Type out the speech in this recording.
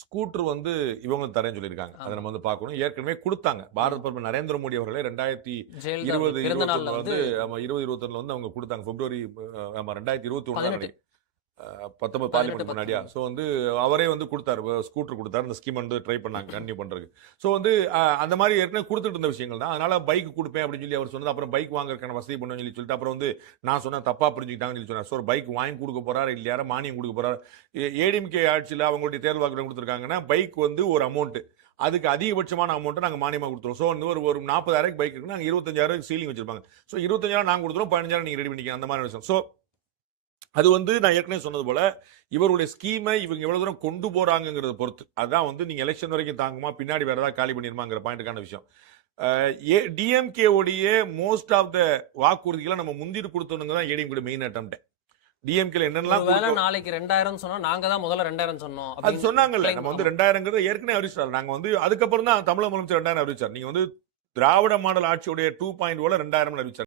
Scooter வந்து இவங்களும் தரேன்னு சொல்லியிருக்காங்க. அதை நம்ம வந்து பார்க்கணும். ஏற்கனவே கொடுத்தாங்க. பாரத பிரதமர் நரேந்திர மோடி அவர்களே 2020 21 வந்து 2021 வந்து அவங்க கொடுத்தாங்க. பிப்ரவரி 2021 19 பார்லிமெண்ட் முன்னாடியா. ஸோ வந்து அவரே வந்து கொடுத்தாரு, ஸ்கூட்டர் கொடுத்தாரு. இந்த ஸ்கீம் வந்து ட்ரை பண்ணாங்க கண்டினியூ பண்றதுக்கு. ஸோ வந்து அந்த மாதிரி ஏற்கனவே கொடுத்துட்டு இருந்த விஷயங்கள் தான். அதனால பைக் கொடுப்பேன் அப்படின்னு சொல்லி அவர் சொன்னது. அப்புறம் பைக் வாங்குறதுக்கான வசதி பண்ணுன்னு சொல்லிட்டு அப்புறம் வந்து நான் சொன்னேன் தப்பா புரிஞ்சுக்கிட்டாங்கன்னு சொல்லி சொன்னார். ஸோ ஒரு பைக் வாங்கி கொடுக்க போறாரு இல்லையா, மானியம் கொடுக்க போறாரு. ஏடிஎம்கே ஆட்சியில் அவங்களுடைய தேர்தல் வாக்குறுதி கொடுத்துருக்காங்கன்னா பைக் வந்து ஒரு அமௌண்ட், அதுக்கு அதிகபட்சமான அமௌண்ட்டை நாங்கள் மானியமாக கொடுத்துருவோம். ஸோ வந்து ஒரு 40,000 பைக் இருக்கு, நாங்கள் 25,000 சீலிங் வச்சிருப்பாங்க. ஸோ 25,000 நாங்கள் கொடுத்துருவோம், 15,000 நீங்கள் ரெடி பண்ணிக்க, அந்த மாதிரி விஷயம். ஸோ அது வந்து நான் ஏற்கனவே சொன்னது போல இவருடைய ஸ்கீமை இவங்க எவ்வளவு தூரம் கொண்டு போறாங்கிறத பொறுத்து. அதான் வந்து நீங்க எலெக்ஷன் வரைக்கும் தாங்குமா, பின்னாடி வேற ஏதாவது காலி பண்ணிருமாங்கிற பாயிண்ட்டுக்கான விஷயம். டிஎம்கே உடைய மோஸ்ட் ஆஃப் த வாக்குறுதிகளை நம்ம முந்திட்டு கொடுத்தோம்னு தான் ஏடிஎம்கே மெயின் அட்டெம்ப்ட். டிஎம்கே என்னெல்லாம் நாளைக்கு 2000 சொன்னா நாங்க தான் முதல்ல 2000 சொன்னோம் அது சொன்னாங்கல்ல. நம்ம வந்து 2000 ஏற்கனவே அறிவிச்சார். நாங்க வந்து அதுக்கப்புறம் தான் தமிழக முதலமைச்சர் 2000 அறிவிச்சார். நீங்க வந்து திராவிட மாடல் ஆட்சியுடைய 2.0 2000 அறிவிச்சார்.